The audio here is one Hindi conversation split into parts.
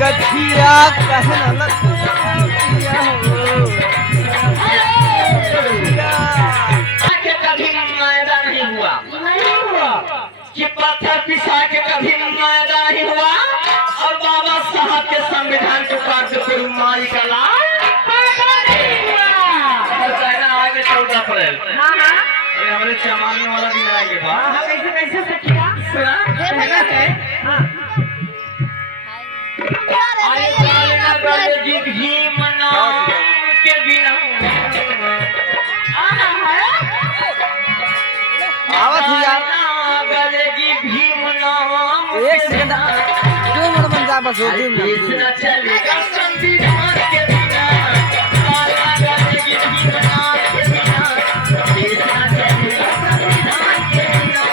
गठिया कहन लगिया के कभी मैदा नहीं हुआ कि पत्थर पिसा के कभी मैदा नहीं हुआ और बाबा साहब के संविधान को काट के कोई मारी का लाल आगे 14 अप्रैल हमारे चमाने वाला दिन आएंगे कैसे सकिया के बिना आवत है यार गलेगी भीम नाम एक सेकंड 2 मिनट बन जा बस 2 मिनट चलेगा संविधान के बिना गलेगी भीम नाम के बिना देश न चलेगा संविधान के बिना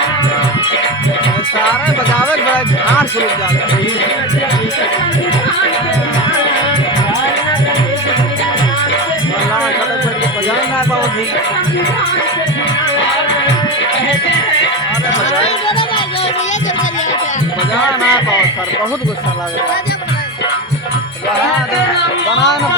सारे बजावे बड़ा झाड़ से रुक जाता अल्लाह खड़े पड़ के बजाना है बाबू जी बजाना है सर बहुत गुस्सा लग रहा है बना ना